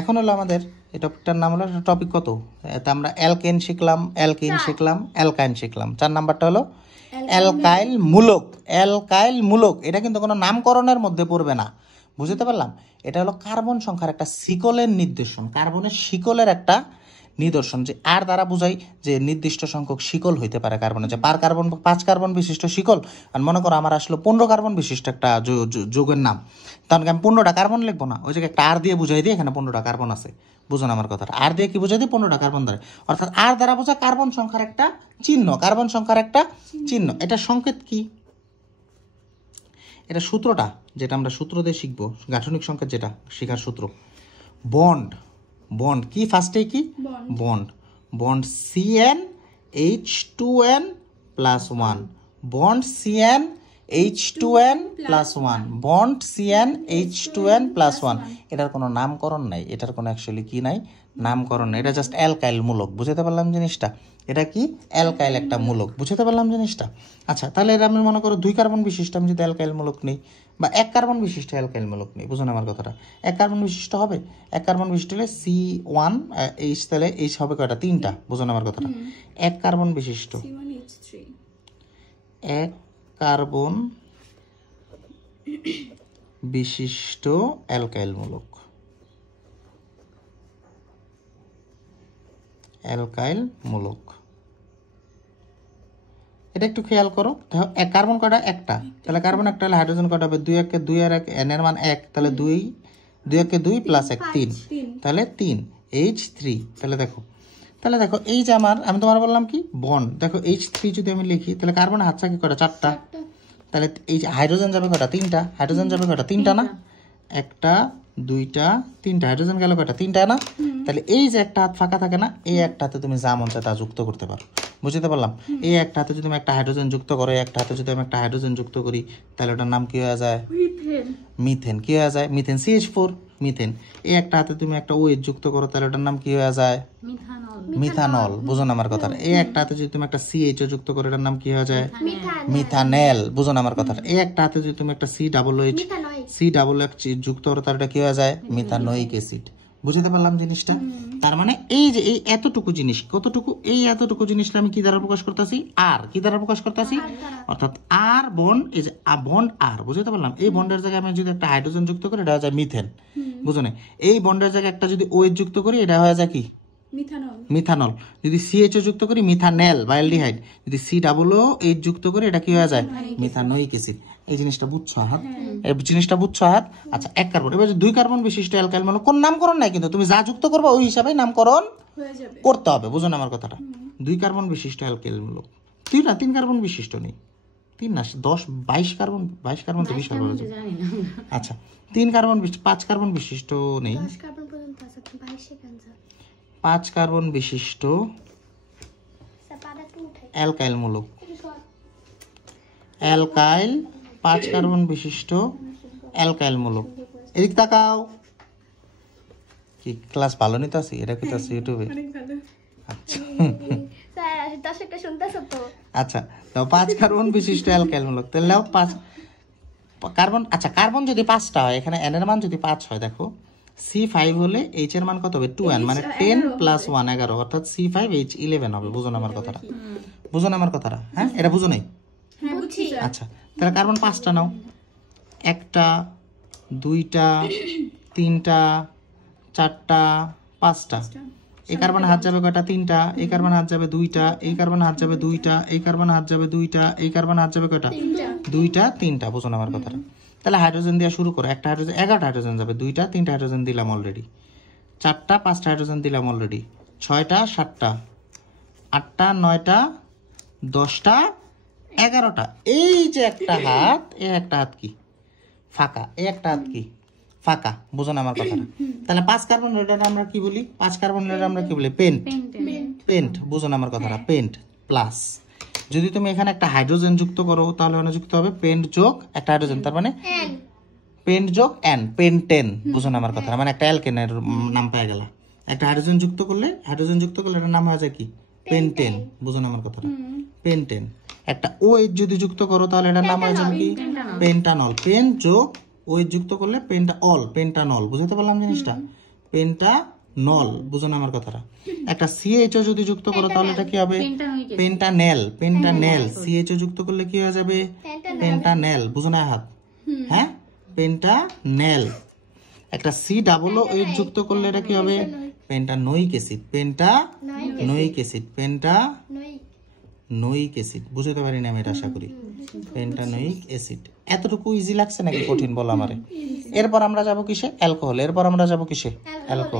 এখন হলো আমাদের এই টপিকটার নাম হলো টপিক কত, এটা আমরা অ্যালকেন শিখলাম, অ্যালকিন শিখলাম, অ্যালকাইন শিখলাম। 4 নাম্বারটা হলো অ্যালকাইল মূলক। অ্যালকাইল মূলক এটা কিন্তু কোনো নামকরণের মধ্যে পড়বে না, বুঝতে পারলাম? এটা হলো কার্বন সংখ্যার একটা শিকলের নির্দেশন, কার্বনের শিকলের একটা নিদর্শন, যে আর দ্বারা বোঝাই যে নির্দিষ্ট সংখ্যক শিকল হইতে পারে কার্বনের, যে 5 কার্বন বিশিষ্ট শিকল। আর মনে করো আমার আসলে 15 কার্বন বিশিষ্ট একটা যৌগের নাম, তখন আমি 15টা কার্বন লিখবো না, ওই জায়গায় একটা আর দিয়ে বুঝাই দিই এখানে 15টা কার্বন আছে। বুঝুন আমার কথাটা, আর দিয়ে কি বুঝাই দিই? 15টা কার্বন দ্বারা। অর্থাৎ আর দ্বারা বোঝা কার্বন সংখ্যার একটা চিহ্ন, কার্বন সংখ্যার একটা চিহ্ন। এটা সংকেত কি? এটা সূত্রটা যেটা আমরা সূত্র দিয়ে শিখবো, গাঠনিক সংকেত যেটা শেখার সূত্র, বন্ড। বন্ড কি? ফার্স্টে কি? Bond. Bond CnH2n plus 1, bond CnH2n plus 1, bond CnH2n plus 1। এটার কোনো নামকরণ নাই, এটার কোনো অ্যাকচুয়ালি কি নাই? নামকরণ নাই। এটা জাস্ট অ্যালকাইল মূলক। বুঝতে পারলাম জিনিসটা? এটা কি? অ্যালকাইল একটা মূলক। বুঝতে পারলাম জিনিসটা? আচ্ছা, তাহলে এটা আমি মনে করো 2 কার্বন বিশিষ্ট আমি যদি অ্যালকাইল মূলক নেই, বা 1 কার্বন বিশিষ্ট অ্যালকাইল মূলক নেই, বুঝুন আমার কথাটা? 1 কার্বন বিশিষ্ট হবে, 1 কার্বন বিশিষ্ট হলে C1H, তাহলে H হবে কয়টা? 3টা। বুঝুন আমার কথাটা? 1 কার্বন বিশিষ্ট, 1 কার্বন বিশিষ্ট অ্যালকাইল মূলক, অ্যালকাইল মূলক। এটা একটু খেয়াল করো, দেখো কার্বন কয়টা? একটা, তাহলে কার্বন একটা হলে হাইড্রোজেন কয়টা হবে? 2 1 2 আর 1 n এর মান 1, তাহলে 2 1 2 প্লাস 1 3, তাহলে 3 H3। তাহলে দেখো এই যে আমি তোমার বললাম কি বন্ড, দেখো H3 যদি আমি লিখি তাহলে কার্বন হাত থাকে কয়টা? 4টা, তাহলে এই যে হাইড্রোজেন যাবে কয়টা? 3টা। হাইড্রোজেন যাবে কয়টা? 3টা না? 1টা 2টা 3টা, হাইড্রোজেন গেল কয়টা? 3টা না? তাহলে এই যে একটা হাত ফাঁকা থাকে না, এই একটা হাতে তুমি যা মন চায় তা যুক্ত করতে পারো। বুঝতে পারলাম? এই একটা হাতে যদি আমি একটা হাইড্রোজেন যুক্ত করো, একটা হাতে যদি আমি একটা হাইড্রোজেন যুক্ত করি, তাহলে ওটার নাম কি হয়ে যায়? মিথেন। কি হয়ে যায়? Methane, CH4 methane. এই একটা হাতে তুমি একটা OH যুক্ত করো, তাহলে ওটার নাম কি হয়ে যায়? মিথানল। বুঝুন আমার কথা? এই একটা হাতে যদি তুমি একটা CHO যুক্ত করো, এটার নাম কি হয়ে যায়? মিথানেল। বুঝুন আমার কথা? এই একটা হাতে যদি তুমি একটা COOH যুক্ত করো, তাহলে এটা কি হয়ে যায়? Methanoic acid. বুঝতে পারলাম জিনিসটা? তার মানে এই যে এই এতটুকু জিনিস, কতটুকু? এই এতটুকু জিনিসটা আমি কি দ্বারা প্রকাশ করতেছি? আর। কি দ্বারা প্রকাশ করতেছি? অর্থাৎ আর বন্ড, এই যে বন্ড আর। বুঝতে পারলাম? এই বন্ডের জায়গায় আমি যদি একটা হাইড্রোজেন যুক্ত করি, এটা হয়ে যায় মিথেন। বুঝো না? এই বন্ডের জায়গায় একটা যদি OH যুক্ত করি, এটা হয়ে যায় কি? মিথানল। যদি CHO যুক্ত করি, মিথানেল বা অ্যালডিহাইড। যদি COOH যুক্ত করি, এটা কি হয়ে যায়? Methanoic acid. এই জিনিসটা বুঝছো হাত? এই জিনিসটা বুঝছো হাত? আচ্ছা, 1 কার্বন। এবার 2 কার্বন বিশিষ্ট অ্যালকাইল মূলক, কোন নামকরণ নাই কিন্তু, তুমি যা যুক্ত করবে ওই হিসাবে নামকরণ করতে হবে। বুঝুন আমার কথাটা? 2 কার্বন বিশিষ্ট অ্যালকাইল মূলক। 3 কার্বন বিশিষ্ট নেই, 3 না 10 22 কার্বন, 22 কার্বন তো বিশাল বড়। আচ্ছা, 3 কার্বন 5 কার্বন বিশিষ্ট নেই, 5 কার্বন বিশিষ্ট অ্যালকাইল মূলক, অ্যালকাইল 5 কার্বন বিশিষ্ট অ্যালকাইল মূলক। এদিক তাকাও। কি ক্লাস ভালো নিতে আছি? এটা কি আছে ইউটিউবে? আচ্ছা, তো 5 কার্বন বিশিষ্ট অ্যালকাইল মূলক, তাহলে 5 কার্বন। আচ্ছা, কার্বন যদি 5টা হয়, এখানে n এর মান যদি 5 হয়, দেখো C5 হলে H এর মান কত হবে? 2n, মানে 10 প্লাস 1 11, অর্থাৎ C5H 11 হবে। বুঝুন আমার কথাটা? বুঝুন আমার কথাটা? হ্যাঁ, এটা বুঝো নাই? আচ্ছা, তাহলে কার্বন 5টা নাও, 1টা 2টা 3টা 4টা 5টা। এই কার্বন হাত যাবে কয়টা? 3টা। এই কার্বন হাত যাবে 2টা, এই কার্বন হাত যাবে 2টা, এই কার্বন হাত যাবে 2টা, এই কার্বন হাত যাবে কয়টা? 2টা 3টা। বুঝুন আমার কথাটা? তাহলে হাইড্রোজেন দিয়ে শুরু করো। একটা হাইড্রোজেন 11টা হাইড্রোজেন যাবে, 2টা 3টা হাইড্রোজেন দিলাম অলরেডি, 4টা 5টা হাইড্রোজেন দিলাম অলরেডি, 6টা 7টা 8টা 9টা 10টা 11টা। এই যে একটা হাত, এই একটা হাত কি? ফাঁকা। এই একটা হাত কি? ফাঁকা। বুঝুন আমার কথাটা? তাহলে 5 কার্বন রেডার আমরা কি বলি? 5 কার্বন রেডার আমরা কি বলি? পেন্ট। পেন্ট। বুঝুন আমার কথাটা? পেন্ট প্লাস, যদি তুমি এখানে একটা হাইড্রোজেন যুক্ত করো, তাহলে ওখানে যুক্ত হবে পেন্ট যোগ একটা হাইড্রোজেন, তার মানে পেন্ট যোগ n, পেন্টেন। বুঝুন আমার কথা? মানে একটা অ্যালকেনের নাম পেয়ে গেল। একটা হাইড্রোজেন যুক্ত করলে এটার নাম হয়ে যায় কি? পেন্টেন। বুঝুন আমার কথাটা? পেন্টেন। একটা OH যদি যুক্ত করো, তাহলে এটার নাম হয়ে যাবে কি? পেন্টানল। পেন্ট যোগ OH যুক্ত করলে পেন্টানল। বুঝতে পারলাম জিনিসটা? পেন্টানল, বুঝো না আমার কথাটা? একটা সিএইচও যদি যুক্ত করো তাহলে এটা কি হবে? পেন্টানেল। পেন্টানেল সিএইচও যুক্ত করলে কি হয়ে যাবে? পেন্টানেল, বুঝো না হাত? হ্যাঁ, পেন্টানেল। একটা সি ডাবল ও এইচ যুক্ত করলে এটা কি হবে? পেন্টানোইক অ্যাসিড। পেন্টানোইক অ্যাসিড। পেন্টানোইক অ্যাসিড, বুঝতে পারি না আমি এটা, আশা করি। পেন্টানোইক অ্যাসিড। এতটুকু ইজি লাগছে নাকি কঠিন বলো আমারে? এরপর আমরা যাব কিসে? অ্যালকোহল। এরপর আমরা যাব কিসে? অ্যালকোহল।